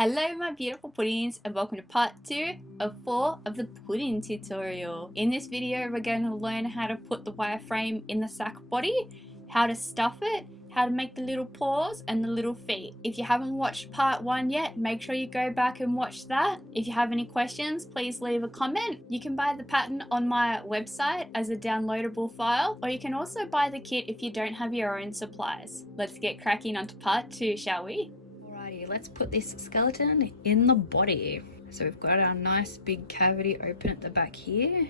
Hello my beautiful puddings, and welcome to part 2 of 4 of the pudding tutorial. In this video we're going to learn how to put the wireframe in the sack body, how to stuff it, how to make the little paws and the little feet. If you haven't watched part 1 yet, make sure you go back and watch that. If you have any questions, please leave a comment. You can buy the pattern on my website as a downloadable file, or you can also buy the kit if you don't have your own supplies. Let's get cracking onto part 2, shall we? Alrighty, let's put this skeleton in the body. So we've got our nice big cavity open at the back here.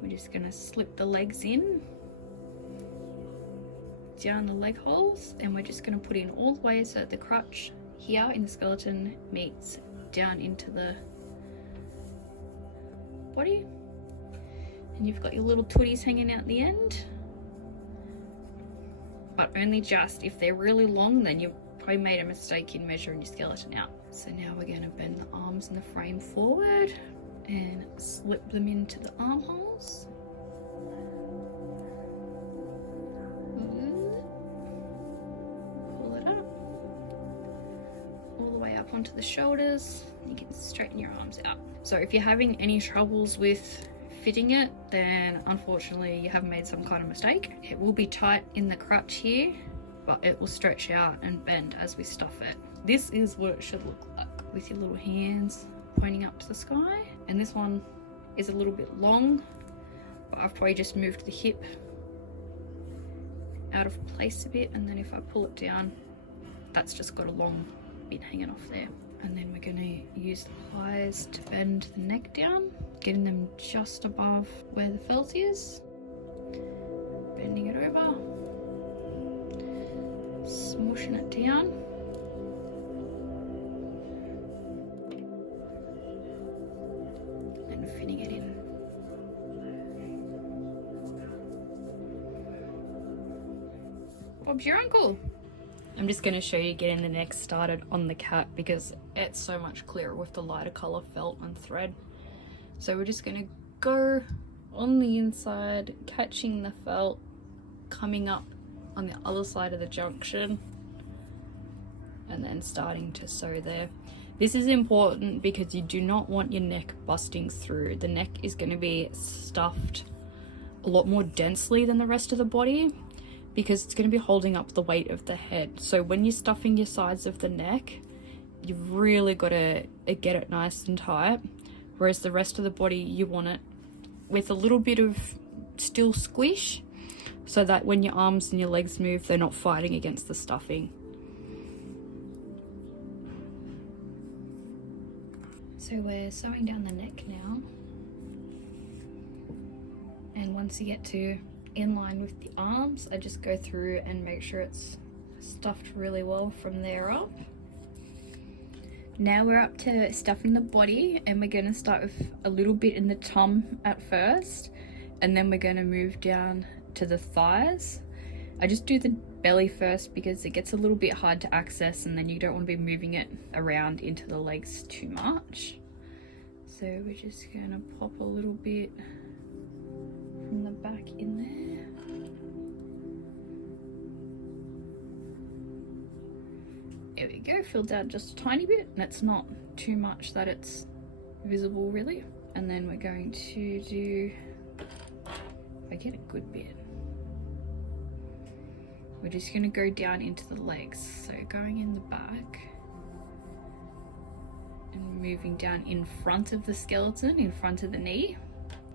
We're just gonna slip the legs in, down the leg holes, and we're just gonna put in all the way so that the crutch here in the skeleton meets down into the body. And you've got your little tooties hanging out the end, but only just. If they're really long, then you probably made a mistake in measuring your skeleton out. So now we're going to bend the arms and the frame forward and slip them into the armholes. Pull it up all the way up onto the shoulders. You can straighten your arms out. So if you're having any troubles with fitting it, then unfortunately you have made some kind of mistake. It will be tight in the crutch here, but it will stretch out and bend as we stuff it. This is what it should look like, with your little hands pointing up to the sky. And this one is a little bit long, but I've probably just moved the hip out of place a bit, and then if I pull it down, that's just got a long bit hanging off there. And then we're gonna use the pliers to bend the neck down, getting them just above where the felt is, bending it over, smushing it down, and fitting it in. Bob's your uncle. I'm just going to show you getting the neck started on the cat because it's so much clearer with the lighter colour felt and thread. So we're just going to go on the inside, catching the felt, coming up on the other side of the junction, and then starting to sew there. This is important because you do not want your neck busting through. The neck is going to be stuffed a lot more densely than the rest of the body because it's going to be holding up the weight of the head. So when you're stuffing your sides of the neck, you've really got to get it nice and tight, whereas the rest of the body you want it with a little bit of still squish, so that when your arms and your legs move, they're not fighting against the stuffing. So we're sewing down the neck now, and once you get to in line with the arms, I just go through and make sure it's stuffed really well from there up. Now we're up to stuffing the body, and we're going to start with a little bit in the tum at first, and then we're going to move down to the thighs. I just do the belly first because it gets a little bit hard to access, and then you don't want to be moving it around into the legs too much. So we're just going to pop a little bit from the back in there. There we go, filled out just a tiny bit, and it's not too much that it's visible really. And then we're going to do, if I get a good bit, we're just going to go down into the legs. So going in the back and moving down in front of the skeleton, in front of the knee.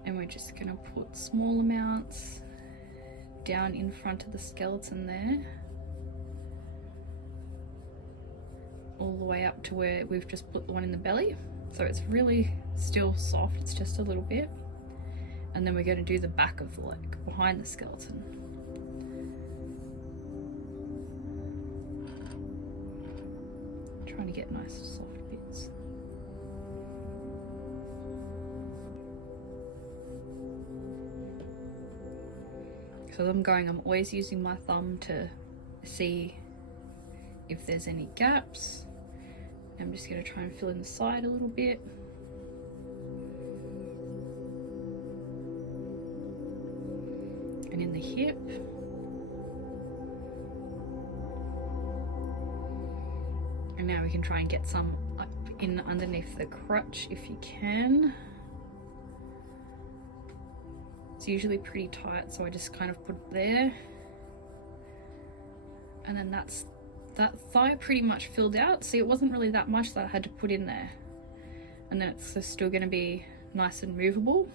And we're just going to put small amounts down in front of the skeleton there, all the way up to where we've just put the one in the belly. So it's really still soft, it's just a little bit. And then we're going to do the back of the leg, behind the skeleton. Trying to get nice soft bits. So I'm always using my thumb to see if there's any gaps. I'm just going to try and fill in the side a little bit. And in the hip. And now we can try and get get some up in underneath the crotch if you can. It's usually pretty tight, so I just kind of put it there. And then that thigh pretty much filled out. See, it wasn't really that much that I had to put in there. And then it's still going to be nice and movable.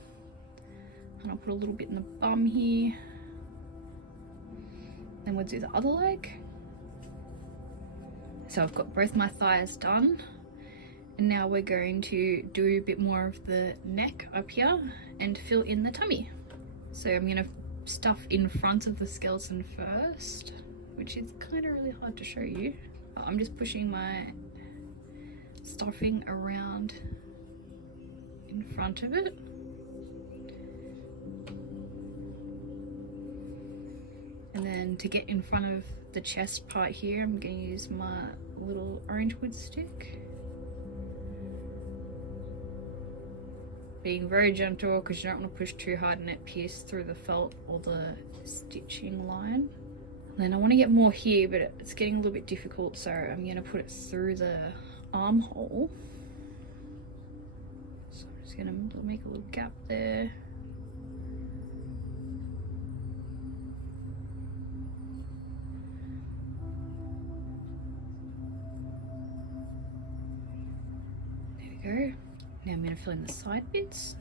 And I'll put a little bit in the bum here. Then we'll do the other leg. So I've got both my thighs done. And now we're going to do a bit more of the neck up here and fill in the tummy. So I'm going to stuff in front of the skeleton first, which is kind of really hard to show you. I'm just pushing my stuffing around in front of it. And then to get in front of the chest part here, I'm going to use my little orange wood stick. Being very gentle because you don't want to push too hard and it pierce through the felt or the stitching line. And then I want to get more here, but it's getting a little bit difficult, so I'm going to put it through the armhole. So I'm just going to make a little gap there. There we go. Now I'm going to fill in the side bits.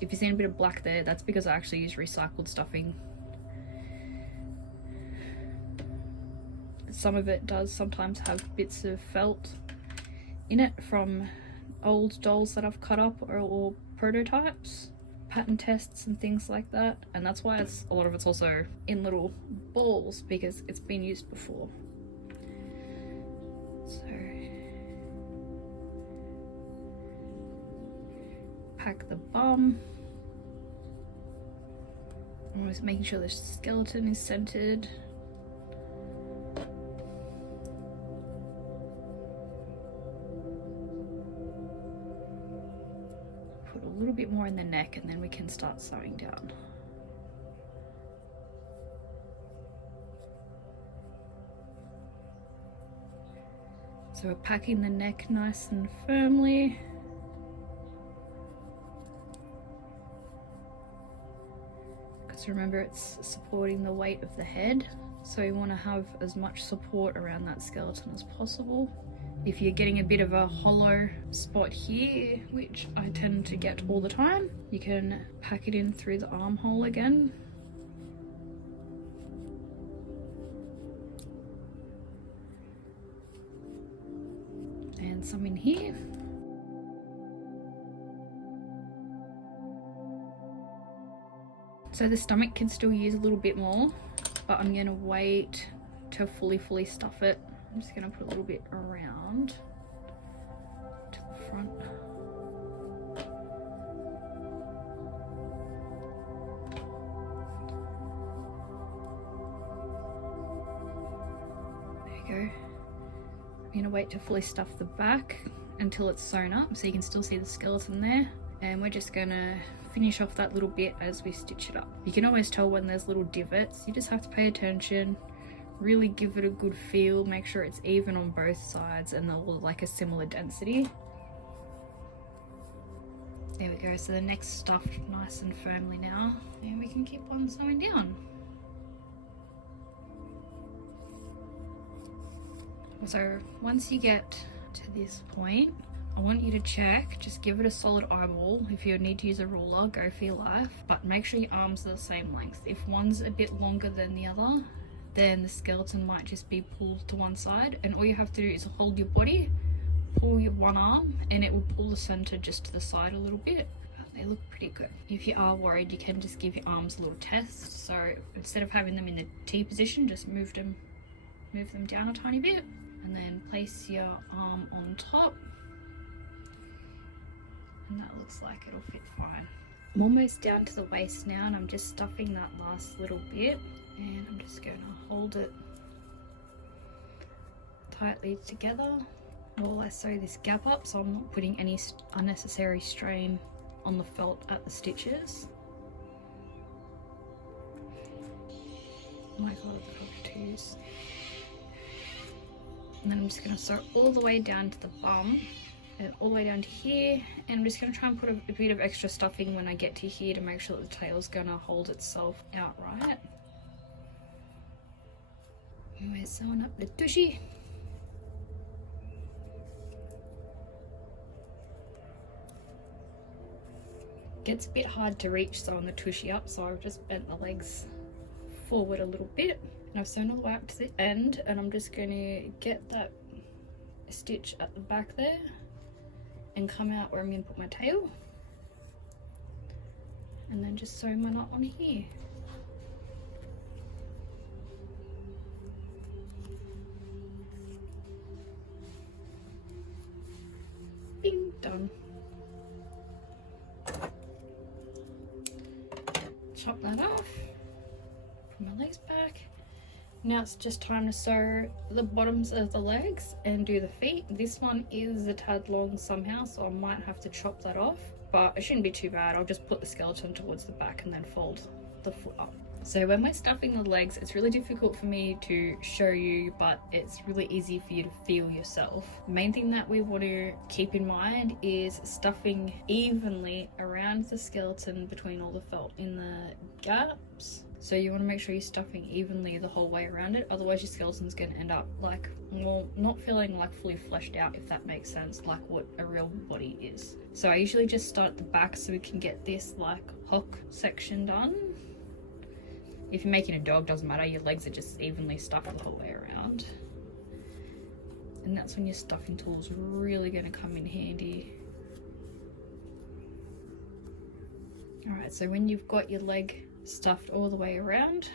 If you're seeing a bit of black there, that's because I actually use recycled stuffing. Some of it does sometimes have bits of felt in it from old dolls that I've cut up or prototypes, pattern tests and things like that. And that's why a lot of it's also in little balls, because it's been used before. So pack the bum. Always making sure the skeleton is centered. Put a little bit more in the neck and then we can start sewing down. So we're packing the neck nice and firmly. Because remember, it's supporting the weight of the head, so you want to have as much support around that skeleton as possible. If you're getting a bit of a hollow spot here, which I tend to get all the time, you can pack it in through the armhole again. And some in here. So the stomach can still use a little bit more, but I'm going to wait to fully stuff it. I'm just going to put a little bit around to the front. There you go. I'm going to wait to fully stuff the back until it's sewn up so you can still see the skeleton there. And we're just going to finish off that little bit as we stitch it up. You can always tell when there's little divots. You just have to pay attention, really give it a good feel, make sure it's even on both sides and they're all like a similar density. There we go, so the neck's stuffed nice and firmly now, and we can keep on sewing down. So once you get to this point, I want you to check, just give it a solid eyeball. If you need to use a ruler, go for your life, but make sure your arms are the same length. If one's a bit longer than the other, then the skeleton might just be pulled to one side, and all you have to do is hold your body, pull your one arm, and it will pull the center just to the side a little bit. They look pretty good. If you are worried, you can just give your arms a little test. So instead of having them in the T position, just move them down a tiny bit, and then place your arm on top. And that looks like it'll fit fine. I'm almost down to the waist now, and I'm just stuffing that last little bit, and I'm just going to hold it tightly together while I sew this gap up, so I'm not putting any unnecessary strain on the felt at the stitches. Oh my god, the cockatoos. And then I'm just going to sew all the way down to the bum and all the way down to here, and I'm just going to try and put a bit of extra stuffing when I get to here to make sure that the tail's going to hold itself out right. And we're sewing up the tushy. Gets a bit hard to reach sewing the tushy up, so I've just bent the legs forward a little bit, and I've sewn all the way up to the end, and I'm just going to get that stitch at the back there and come out where I'm going to put my tail, and then just sew my knot on here. Bing, done. Chop that off, put my legs back. Now it's just time to sew the bottoms of the legs and do the feet. This one is a tad long somehow, so I might have to chop that off, but it shouldn't be too bad. I'll just put the skeleton towards the back and then fold the foot up. So when we're stuffing the legs, it's really difficult for me to show you, but it's really easy for you to feel yourself. The main thing that we want to keep in mind is stuffing evenly around the skeleton between all the felt in the gaps. So you want to make sure you're stuffing evenly the whole way around it, otherwise your skeleton's going to end up like, well, not feeling like fully fleshed out, if that makes sense, like what a real body is. So I usually just start at the back so we can get this like hook section done. If you're making a dog, doesn't matter, your legs are just evenly stuffed the whole way around. And that's when your stuffing tool's really going to come in handy. Alright, so when you've got your leg stuffed all the way around,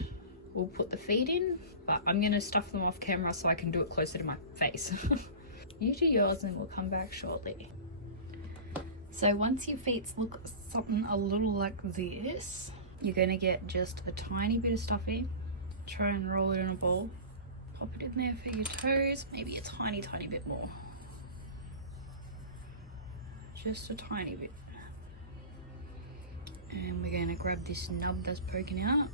we'll put the feet in, but I'm going to stuff them off camera so I can do it closer to my face. You do yours and we'll come back shortly. So once your feet look something a little like this, you're going to get just a tiny bit of stuffing, try and roll it in a ball, pop it in there for your toes, maybe a tiny bit more, just a tiny bit. And we're going to grab this nub that's poking out.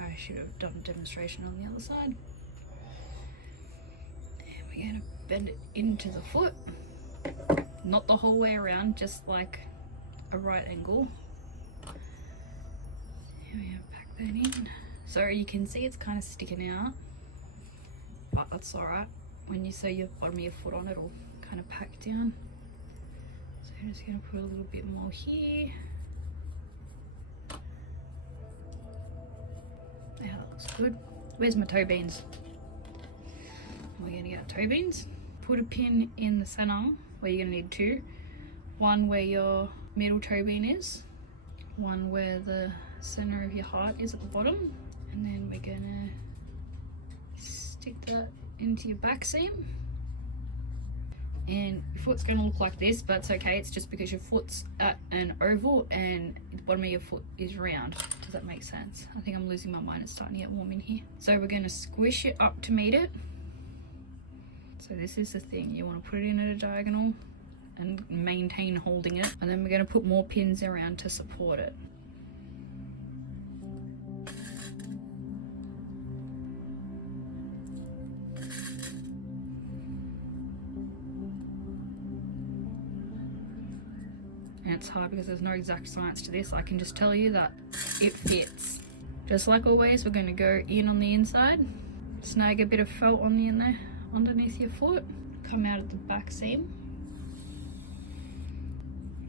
I should have done a demonstration on the other side. And we're going to bend it into the foot, not the whole way around, just like a right angle. Here we go, pack that in. So you can see it's kind of sticking out, but that's alright. When you sew your bottom of your foot on, it'll kind of pack down. So I'm just going to put a little bit more here. Yeah, that looks good. Where's my toe beans? We're going to get toe beans. Put a pin in the center where you're going to need two. One where your middle toe bean is, one where the center of your heart is at the bottom, and then we're gonna stick that into your back seam. And your foot's gonna look like this, but it's okay, it's just because your foot's at an oval and the bottom of your foot is round. Does that make sense? I think I'm losing my mind, it's starting to get warm in here. So we're gonna squish it up to meet it. So this is the thing, you want to put it in at a diagonal and maintain holding it, and then we're going to put more pins around to support it. And it's hard because there's no exact science to this. I can just tell you that it fits. Just like always, we're going to go in on the inside, snag a bit of felt on the in there underneath your foot, come out at the back seam.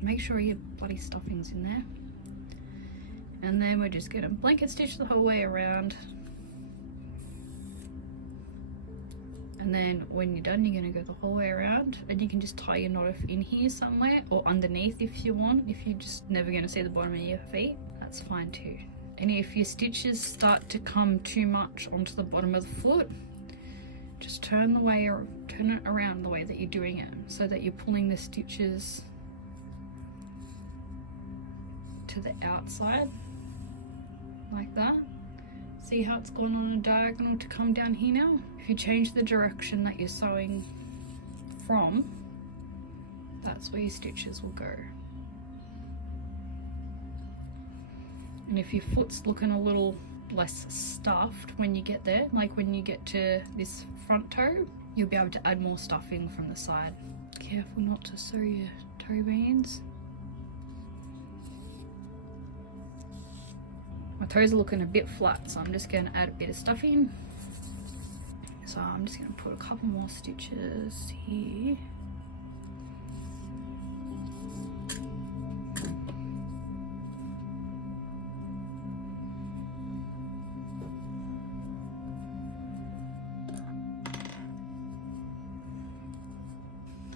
Make sure your bloody stuffing's in there. And then we're just going to blanket stitch the whole way around. And then when you're done, you're going to go the whole way around, and you can just tie your knot in here somewhere or underneath if you want. If you're just never going to see the bottom of your feet, that's fine too. And if your stitches start to come too much onto the bottom of the foot, just turn it around the way that you're doing it, so that you're pulling the stitches to the outside like that. See how it's gone on a diagonal to come down here now? If you change the direction that you're sewing from, that's where your stitches will go. And if your foot's looking a little less stuffed when you get there. Like when you get to this front toe, you'll be able to add more stuffing from the side. Careful not to sew your toe beans. My toes are looking a bit flat, so I'm just going to add a bit of stuffing. So I'm just going to put a couple more stitches here.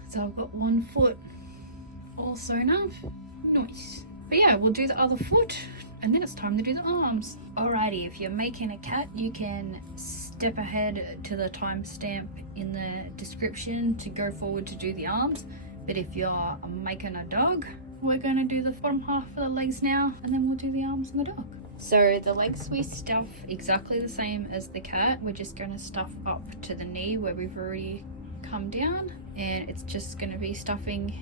So I've got one foot all sewn up. Nice. But yeah, we'll do the other foot and then it's time to do the arms. Alrighty, if you're making a cat, you can step ahead to the timestamp in the description to go forward to do the arms. But if you're making a dog, we're going to do the bottom half of the legs now and then we'll do the arms and the dog. So the legs we stuff exactly the same as the cat. We're just going to stuff up to the knee where we've already come down, and it's just going to be stuffing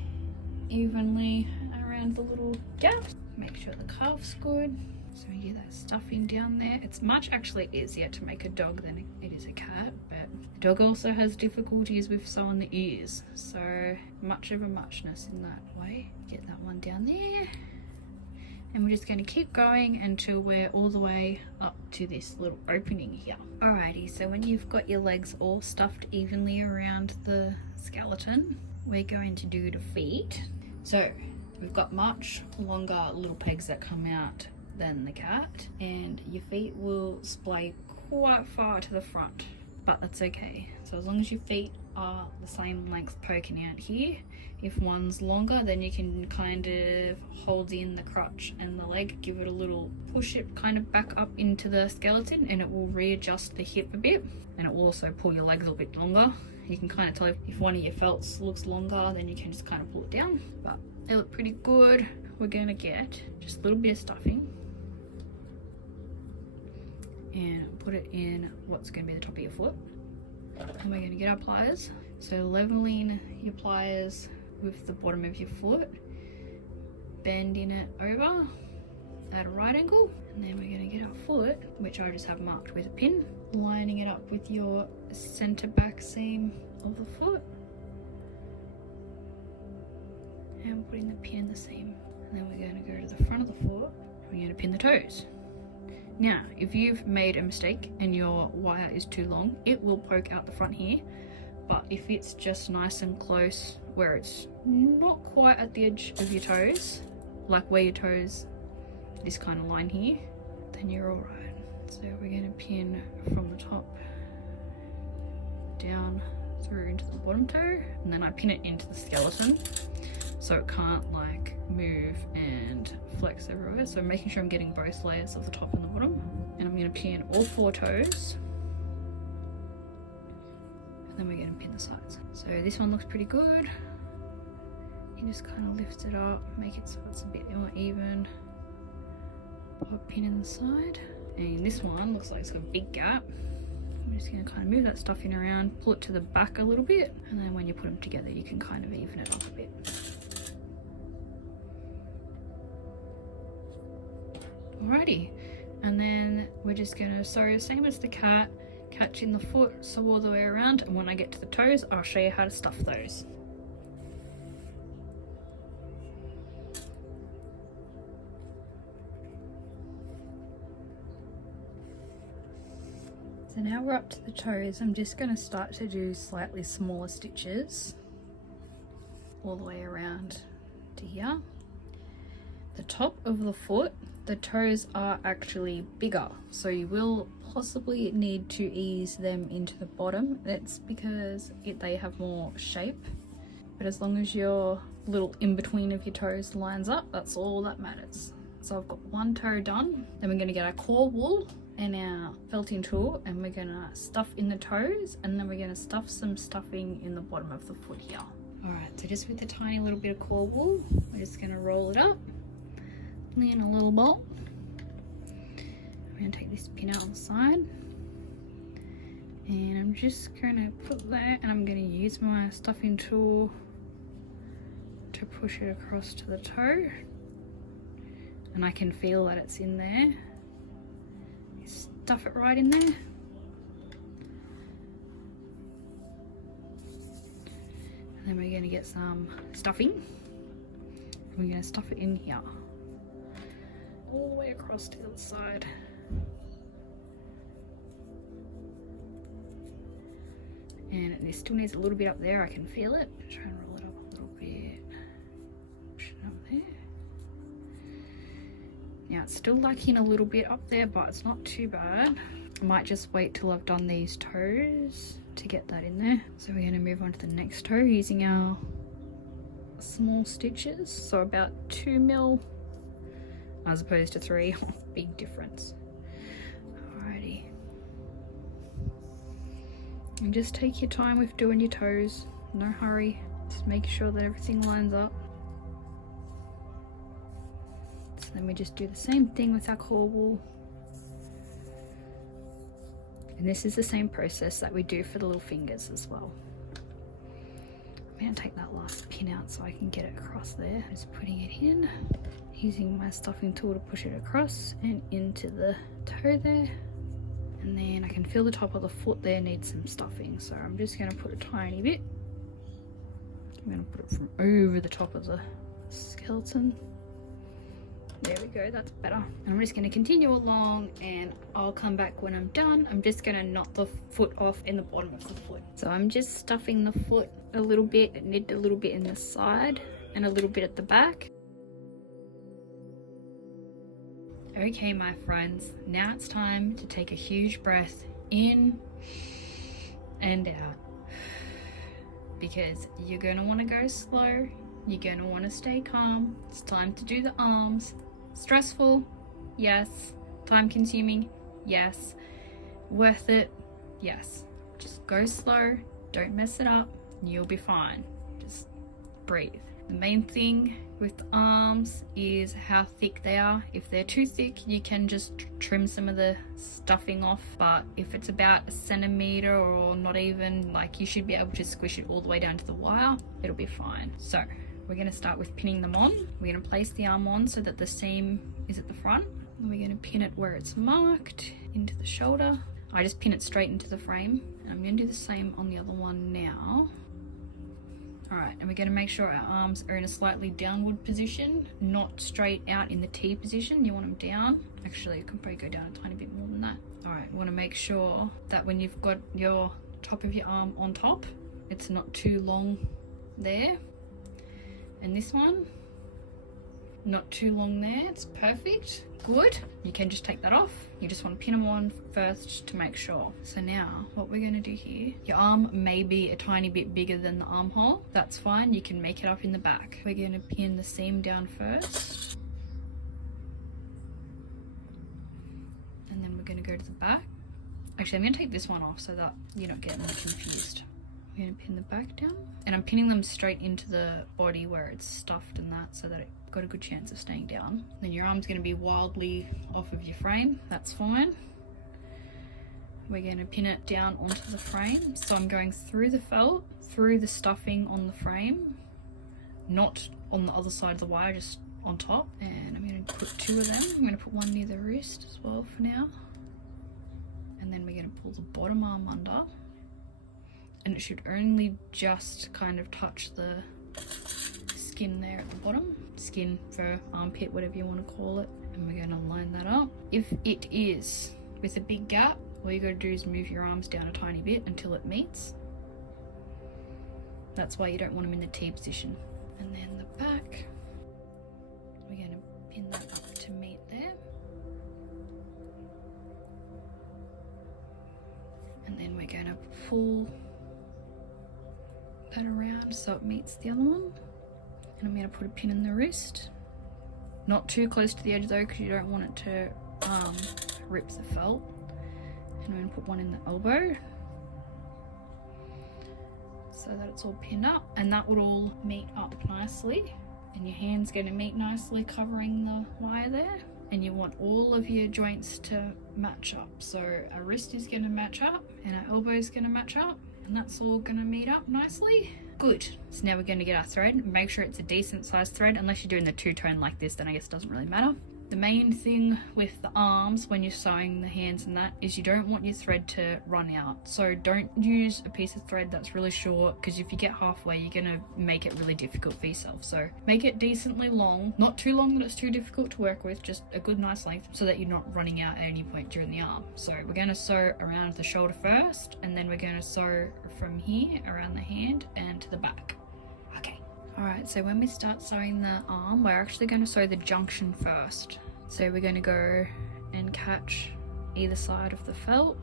evenly around the little gaps. Make sure the calf's good. So we get that stuffing down there. It's much actually easier to make a dog than it is a cat, but the dog also has difficulties with sewing the ears, so much of a muchness in that way. Get that one down there. And we're just going to keep going until we're all the way up to this little opening here. Alrighty, so when you've got your legs all stuffed evenly around the skeleton, we're going to do the feet. So we've got much longer little pegs that come out than the cat, and your feet will splay quite far to the front, but that's okay. So as long as your feet are the same length poking out here, if one's longer, then you can kind of hold in the crotch and the leg, give it a little push it kind of back up into the skeleton, and it will readjust the hip a bit, and it will also pull your legs a bit longer. You can kind of tell if one of your felts looks longer, then you can just kind of pull it down, but they look pretty good. We're going to get just a little bit of stuffing and put it in what's going to be the top of your foot, and we're going to get our pliers. So leveling your pliers with the bottom of your foot, bending it over at a right angle, and then we're going to get our foot, which I just have marked with a pin, lining it up with your center back seam of the foot and putting the pin in the seam. And then we're going to go to the front of the foot and we're going to pin the toes. Now if you've made a mistake and your wire is too long, it will poke out the front here, but if it's just nice and close where it's not quite at the edge of your toes, like where your toes, this kind of line here, then you're all right. So we're going to pin from the top down through into the bottom toe, and then I pin it into the skeleton so it can't like move and flex everywhere. So I'm making sure I'm getting both layers of the top and the bottom, and I'm going to pin all 4 toes, and then we're going to pin the sides. So this one looks pretty good. You just kind of lift it up, make it so it's a bit more even. Put a pin in the side, and this one looks like it's got a big gap. I'm just going to kind of move that stuffing around, pull it to the back a little bit, and then when you put them together you can kind of even it up a bit. Alrighty, and then we're just going to sew the same as the cat, catching the foot, sew all the way around, and when I get to the toes I'll show you how to stuff those. So now we're up to the toes. I'm just going to start to do slightly smaller stitches all the way around to here. The top of the foot, the toes are actually bigger, so you will possibly need to ease them into the bottom. That's because they have more shape, but as long as your little in between of your toes lines up, that's all that matters. So I've got one toe done. Then we're going to get our core wool and our felting tool, and we're going to stuff in the toes, and then we're going to stuff some stuffing in the bottom of the foot here. Alright, so just with a tiny little bit of core wool, we're just going to roll it up in a little ball. I'm going to take this pin out on the side, and I'm just going to put that, and I'm going to use my stuffing tool to push it across to the toe, and I can feel that it's in there. It's stuff it right in there. And then we're going to get some stuffing. We're going to stuff it in here, all the way across to the other side. And it still needs a little bit up there. I can feel it. Try and roll it up a little bit. Push it up there. Now it's still lacking a little bit up there, but it's not too bad. I might just wait till I've done these toes to get that in there. So we're going to move on to the next toe using our small stitches. So about 2 mil as opposed to 3. Big difference. Alrighty. And just take your time with doing your toes. No hurry. Just make sure that everything lines up. So then we just do the same thing with our corbel. And this is the same process that we do for the little fingers as well. I'm going to take that last pin out so I can get it across there. Just putting it in, using my stuffing tool to push it across and into the toe there. And then I can feel the top of the foot there needs some stuffing, so I'm just going to put a tiny bit. I'm going to put it from over the top of the skeleton. There we go, that's better. And I'm just going to continue along and I'll come back when I'm done. I'm just going to knot the foot off in the bottom of the foot. So I'm just stuffing the foot a little bit, knit a little bit in the side and a little bit at the back. Okay, my friends, now it's time to take a huge breath in and out, because you're going to want to go slow, you're going to want to stay calm. It's time to do the arms. Stressful? Yes. Time consuming? Yes. Worth it? Yes. Just go slow, don't mess it up, you'll be fine. Just breathe. The main thing with the arms is how thick they are. If they're too thick, you can just trim some of the stuffing off, but if it's about 1 centimeter or not even, like, you should be able to squish it all the way down to the wire. It'll be fine. So we're going to start with pinning them on. We're going to place the arm on so that the seam is at the front. And we're going to pin it where it's marked into the shoulder. I just pin it straight into the frame, and I'm going to do the same on the other one now. Alright, and we're going to make sure our arms are in a slightly downward position, not straight out in the T position. You want them down. Actually, you can probably go down a tiny bit more than that. Alright, you want to make sure that when you've got your top of your arm on top, it's not too long there. And this one, not too long there. It's perfect. Good. You can just take that off. You just want to pin them on first to make sure. So now what we're going to do here, your arm may be a tiny bit bigger than the armhole. That's fine. You can make it up in the back. We're going to pin the seam down first. And then we're going to go to the back. Actually, I'm going to take this one off so that you're not getting confused. I'm going to pin the back down. And I'm pinning them straight into the body where it's stuffed and that, so that it got a good chance of staying down. Then your arm's going to be wildly off of your frame. That's fine. We're going to pin it down onto the frame. So I'm going through the felt, through the stuffing on the frame, not on the other side of the wire, just on top. And I'm going to put 2 of them. I'm going to put one near the wrist as well for now. And then we're going to pull the bottom arm under. And it should only just kind of touch the skin there at the bottom. Skin, fur, armpit, whatever you want to call it. And we're going to line that up. If it is with a big gap, all you got to do is move your arms down a tiny bit until it meets. That's why you don't want them in the T position. And then the back, we're going to pin that up to meet there. And then we're going to pull that around so it meets the other one. And I'm going to put a pin in the wrist. Not too close to the edge though, because you don't want it to rip the felt. And I'm going to put one in the elbow so that it's all pinned up, and that would all meet up nicely. And your hand's going to meet nicely covering the wire there. And you want all of your joints to match up. So our wrist is going to match up and our elbow is going to match up, and that's all going to meet up nicely. Good. So now we're going to get our thread. Make sure it's a decent sized thread. Unless you're doing the 2-tone like this, then I guess it doesn't really matter. The main thing with the arms when you're sewing the hands and that is you don't want your thread to run out. So don't use a piece of thread that's really short, because if you get halfway you're gonna make it really difficult for yourself. So make it decently long, not too long that it's too difficult to work with, just a good nice length so that you're not running out at any point during the arm. So we're gonna sew around the shoulder first, and then we're gonna sew from here around the hand and to the back. Alright, so when we start sewing the arm, we're actually going to sew the junction first. So we're going to go and catch either side of the felt.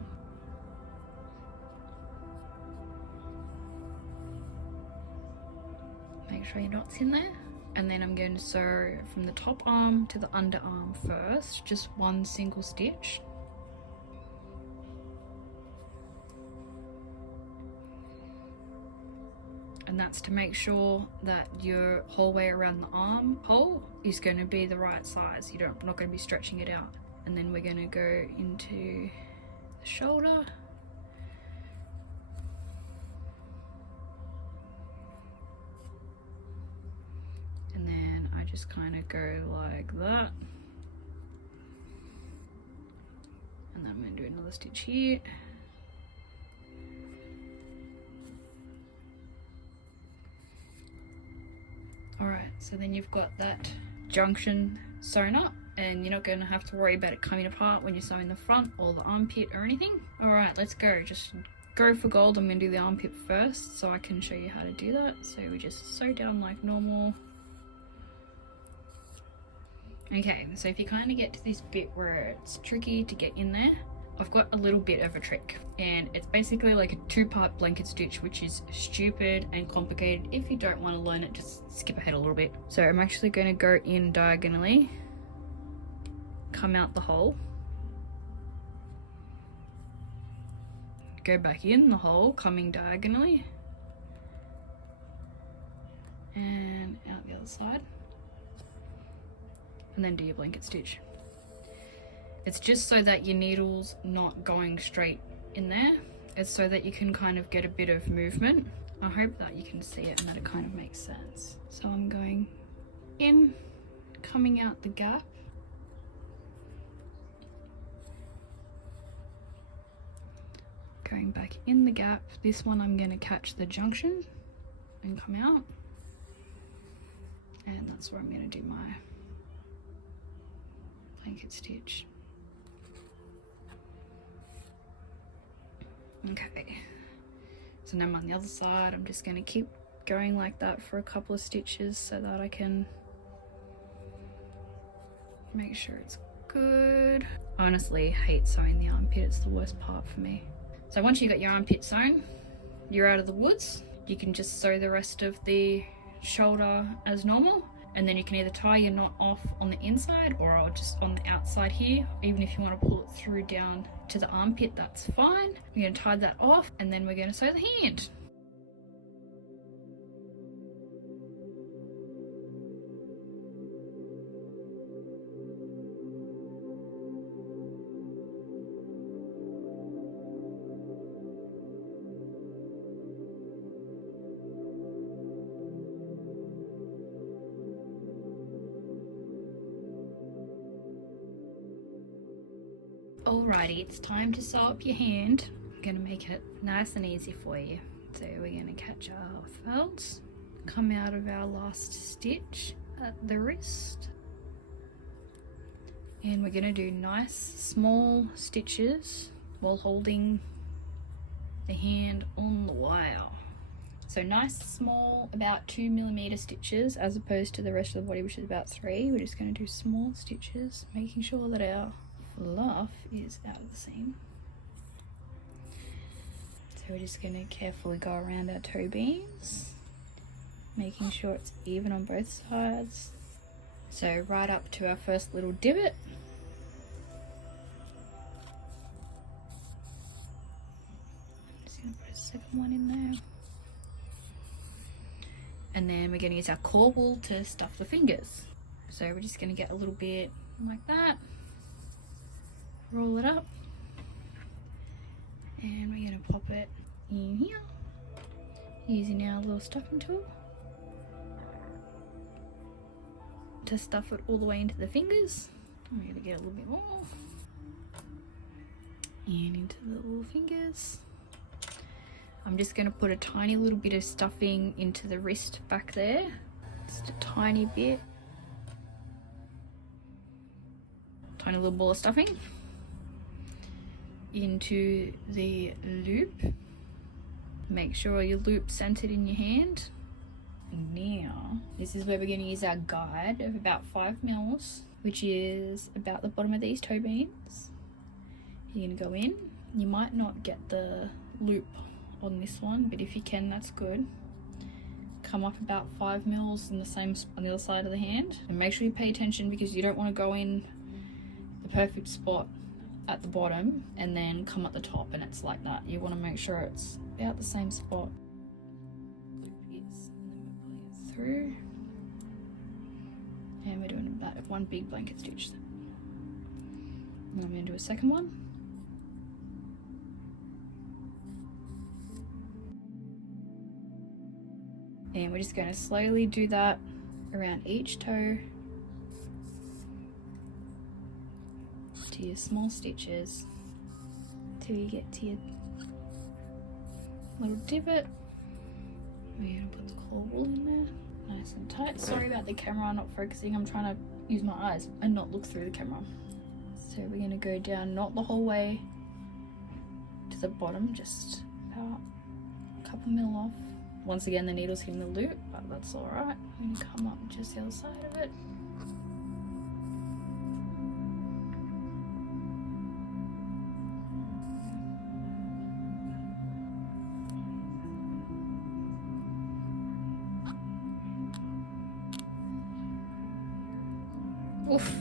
Make sure your knot's in there. And then I'm going to sew from the top arm to the underarm first, just one single stitch. And that's to make sure that your whole way around the armhole is going to be the right size. You're not going to be stretching it out. And then we're going to go into the shoulder. And then I just kind of go like that. And then I'm going to do another stitch here. Alright, so then you've got that junction sewn up, and you're not going to have to worry about it coming apart when you're sewing the front or the armpit or anything. Alright, let's go. Just go for gold. I'm going to do the armpit first so I can show you how to do that. So we just sew down like normal. Okay, so if you kind of get to this bit where it's tricky to get in there, I've got a little bit of a trick, and it's basically like a 2-part blanket stitch, which is stupid and complicated. If you don't want to learn it, just skip ahead a little bit. So I'm actually going to go in diagonally, come out the hole, go back in the hole, coming diagonally, and out the other side, and then do your blanket stitch. It's just so that your needle's not going straight in there. It's so that you can kind of get a bit of movement. I hope that you can see it and that it kind of makes sense. So I'm going in, coming out the gap, going back in the gap. This one I'm going to catch the junction and come out, and that's where I'm going to do my blanket stitch. Okay, so now I'm on the other side. I'm just going to keep going like that for a couple of stitches so that I can make sure it's good. I honestly hate sewing the armpit. It's the worst part for me. So once you got your armpit sewn, you're out of the woods. You can just sew the rest of the shoulder as normal, and then you can either tie your knot off on the inside or just on the outside here. Even if you want to pull it through down to the armpit, that's fine. We're going to tie that off, and then we're going to sew the hand. Alrighty, it's time to sew up your hand. I'm going to make it nice and easy for you. So we're going to catch our felt, come out of our last stitch at the wrist, and we're going to do nice small stitches while holding the hand on the wire. So nice small, about 2mm stitches, as opposed to the rest of the body, which is about 3. We're just going to do small stitches, making sure that our fluff is out of the seam. So we're just going to carefully go around our toe beams, making sure it's even on both sides. So right up to our first little divot. I'm just going to put a second one in there. And then we're going to use our corbel to stuff the fingers. So we're just going to get a little bit like that. Roll it up, and we're going to pop it in here using our little stuffing tool to stuff it all the way into the fingers. I'm gonna get a little bit more. And into the little fingers. I'm just gonna put a tiny little bit of stuffing into the wrist back there. Just a tiny bit. Tiny little ball of stuffing. Into the loop. Make sure your loop's centered in your hand. Now, this is where we're going to use our guide of about 5 mils, which is about the bottom of these toe beans. You're going to go in. You might not get the loop on this one, but if you can, that's good. Come up about 5 mils in the same on the other side of the hand, and make sure you pay attention because you don't want to go in the perfect spot at the bottom and then come at the top and it's like that. You want to make sure it's about the same spot. Through, and we're doing about one big blanket stitch. And I'm going to do a second one. And we're just going to slowly do that around each toe to your small stitches till you get to your little divot. We're going to put the core wool in there. Nice and tight. Sorry about the camera not focusing. I'm trying to use my eyes and not look through the camera. So we're going to go down, not the whole way to the bottom, just about a couple mil off. Once again, the needle's hitting the loop, but that's all right. I'm going to come up just the other side of it. Oof.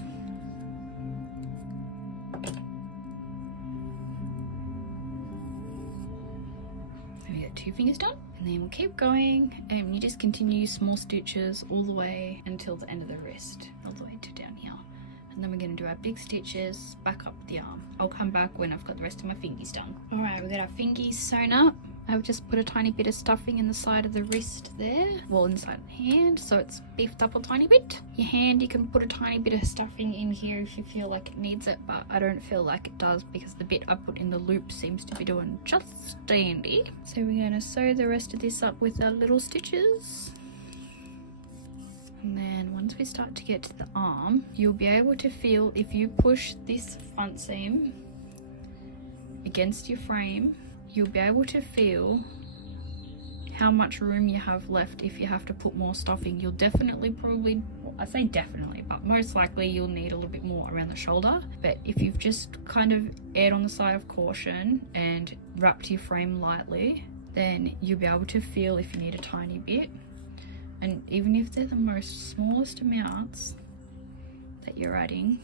We got 2 fingers done, and then we'll keep going, and you just continue small stitches all the way until the end of the wrist, all the way to down here. And then we're going to do our big stitches back up the arm. I'll come back when I've got the rest of my fingies done. All right, we got our fingies sewn up. I've just put a tiny bit of stuffing in the side of the wrist there, well inside the hand, so it's beefed up a tiny bit. Your hand, you can put a tiny bit of stuffing in here if you feel like it needs it, but I don't feel like it does because the bit I put in the loop seems to be doing just dandy. So we're going to sew the rest of this up with our little stitches. And then once we start to get to the arm, you'll be able to feel if you push this front seam against your frame, you'll be able to feel how much room you have left if you have to put more stuffing. You'll definitely probably, well, I say definitely, but most likely you'll need a little bit more around the shoulder. But if you've just kind of erred on the side of caution and wrapped your frame lightly, then you'll be able to feel if you need a tiny bit. And even if they're the most smallest amounts that you're adding,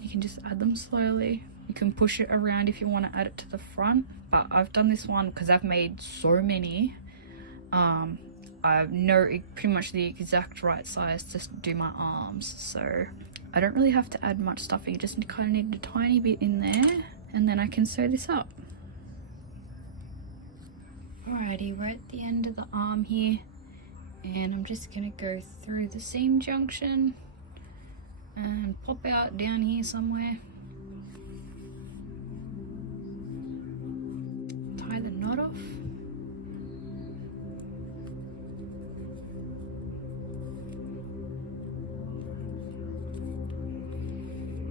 you can just add them slowly. You can push it around if you want to add it to the front, but I've done this one because I've made so many. I know pretty much the exact right size to do my arms, so I don't really have to add much stuffing. You just kind of need a tiny bit in there, and then I can sew this up. Alrighty, we're at the end of the arm here, and I'm just going to go through the seam junction and pop out down here somewhere. Tie the knot off.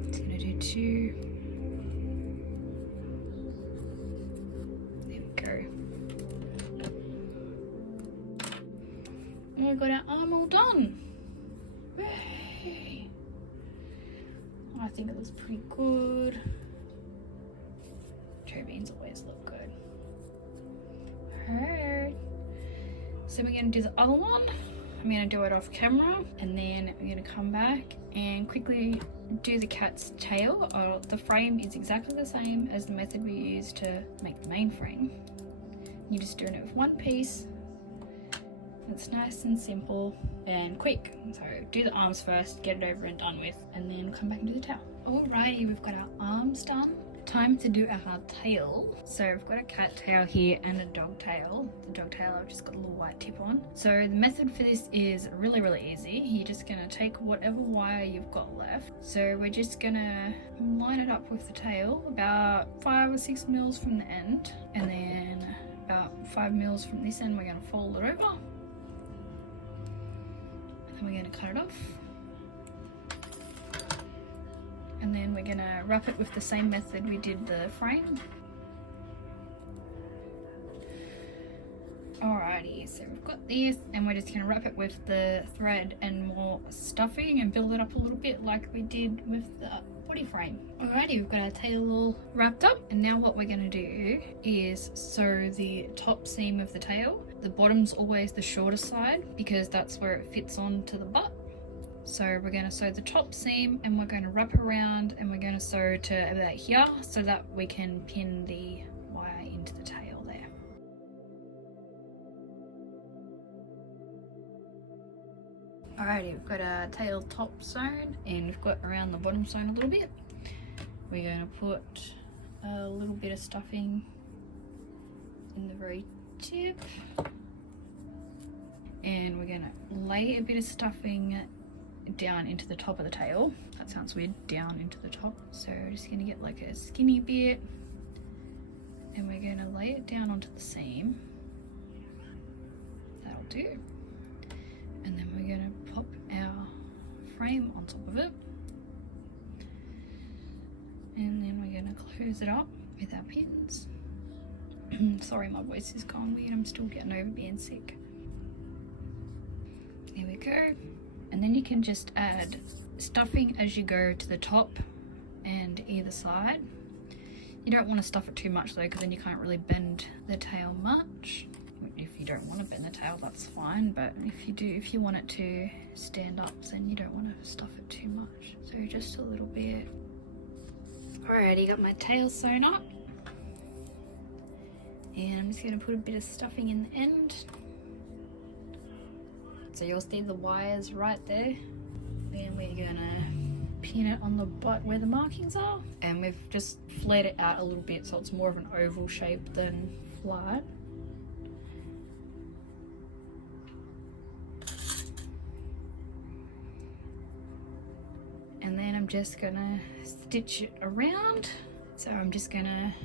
It's going to do 2. There we go. And we've got our arm all done. Yay. I think it looks pretty good. Toe beans always look good. Alright. So we're going to do the other one. I'm going to do it off camera, and then we're going to come back and quickly do the cat's tail. The frame is exactly the same as the method we used to make the main frame. You're just doing it with one piece. It's nice and simple and quick. So do the arms first, get it over and done with, and then come back and do the tail. Alrighty, we've got our arms done. time to do our tail. So I've got a cat tail here and a dog tail. The dog tail I've just got a little white tip on. So the method for this is really, really easy. You're just gonna take whatever wire you've got left. So we're just gonna line it up with the tail about 5 or 6 mils from the end, and then about 5 mils from this end we're gonna fold it over. And then we're gonna cut it off. And then we're gonna wrap it with the same method we did the frame. Alrighty, so we've got this, and we're just gonna wrap it with the thread and more stuffing and build it up a little bit like we did with the body frame. Alrighty, we've got our tail all wrapped up, and now what we're gonna do is sew the top seam of the tail. The bottom's always the shorter side because that's where it fits onto the butt. So we're going to sew the top seam, and we're going to wrap around, and we're going to sew to about here so that we can pin the wire into the tail there. Alrighty, we've got our tail top sewn, and we've got around the bottom sewn a little bit. We're going to put a little bit of stuffing in the very tip, and we're going to lay a bit of stuffing down into the top of the tail. That sounds weird, down into the top. So we're just going to get like a skinny bit, and we're going to lay it down onto the seam. That'll do. And then we're going to pop our frame on top of it, and then we're going to close it up with our pins. Sorry, my voice is gone weird, I'm still getting over being sick. There we go. And then you can just add stuffing as you go to the top and either side. You don't want to stuff it too much though, because then you can't really bend the tail much. If you don't want to bend the tail, that's fine, but if you do, if you want it to stand up, then you don't want to stuff it too much. So just a little bit. Alrighty, got my tail sewn up, and I'm just going to put a bit of stuffing in the end. So you'll see the wires right there. Then we're gonna pin it on the butt where the markings are. And we've just flared it out a little bit so it's more of an oval shape than flat. And then I'm just gonna stitch it around. So I'm just gonna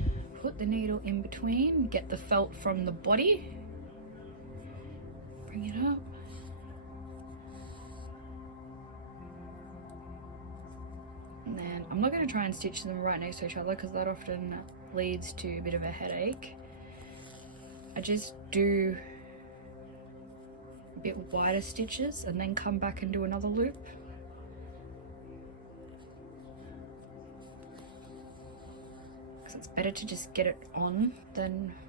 put the needle in between, get the felt from the body, bring it up. And then I'm not going to try and stitch them right next to each other because that often leads to a bit of a headache. I just do a bit wider stitches and then come back and do another loop. Because it's better to just get it on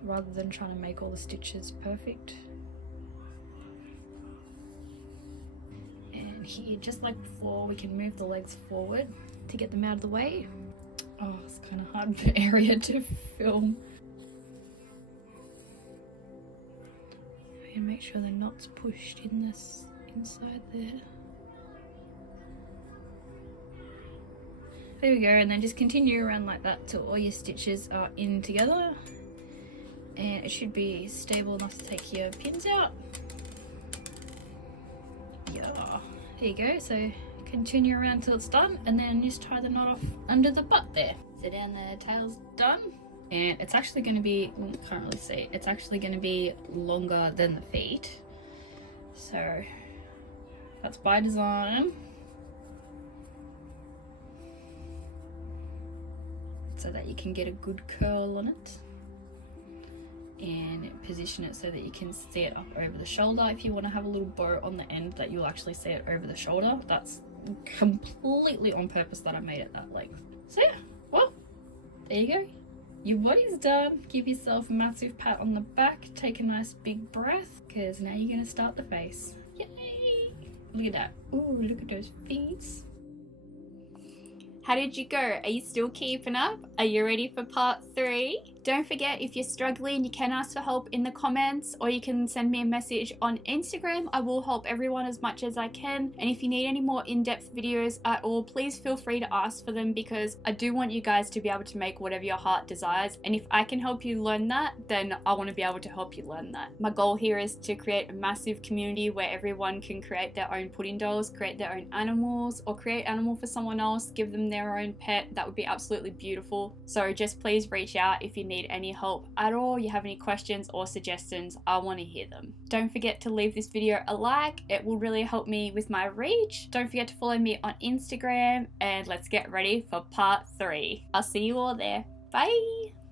rather than trying to make all the stitches perfect. And here, just like before, we can move the legs forward to get them out of the way. Oh, it's kind of hard for area to film. And make sure the knot's pushed in this inside there. There we go, and then just continue around like that till all your stitches are in together, and it should be stable enough to take your pins out. Yeah, there you go. So continue around till it's done, and then just tie the knot off under the butt there. So down the tail's done, and it's actually going to be, can't really see, it's actually going to be longer than the feet. So that's by design. So that you can get a good curl on it, and position it so that you can see it up over the shoulder. If you want to have a little bow on the end that you'll actually see it over the shoulder, that's completely on purpose that I made it that length. So yeah, well, there you go. Your body's done. Give yourself a massive pat on the back, take a nice big breath, because now you're going to start the face. Yay! Look at that. Ooh, look at those feet. How did you go? Are you still keeping up? Are you ready for part 3? Don't forget, if you're struggling, you can ask for help in the comments, or you can send me a message on Instagram. I will help everyone as much as I can. And if you need any more in-depth videos at all, please feel free to ask for them, because I do want you guys to be able to make whatever your heart desires. And if I can help you learn that, then I want to be able to help you learn that. My goal here is to create a massive community where everyone can create their own pudding dolls, create their own animals, or create animal for someone else, give them their own pet. That would be absolutely beautiful. So just please reach out if you need any help at all, you have any questions or suggestions. I want to hear them. Don't forget to leave this video a like. It will really help me with my reach. Don't forget to follow me on Instagram, and let's get ready for part 3. I'll see you all there. Bye.